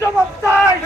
জবাব চাই।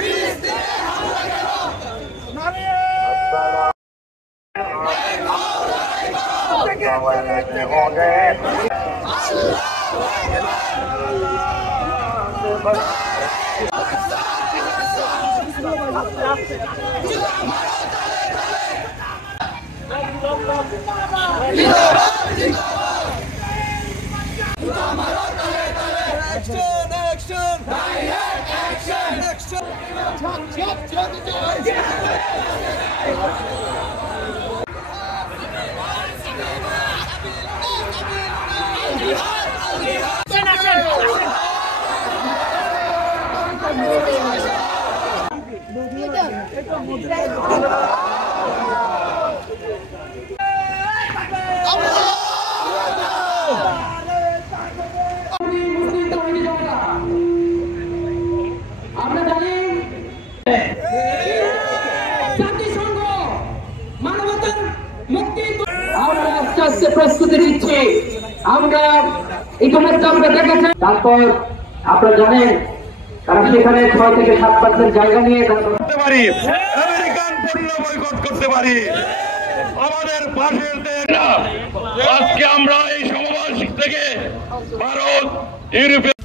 আমরা জানি জাতিসংঘ মানবতার মুক্তি আমরা আস্তে আস্তে প্রস্তুতি নিচ্ছি। আমরা ইতিমধ্যে আমরা দেখেছি, তারপর আপনারা জানেন তারা সেখানে 6 থেকে 7% জায়গা নিয়ে করতে পারি, আমেরিকান পণ্য বয়কট করতে পারি। আমাদের পাশের দেশ আজকে আমরা এই সমাবেশ থেকে ভারত, ইউরোপীয়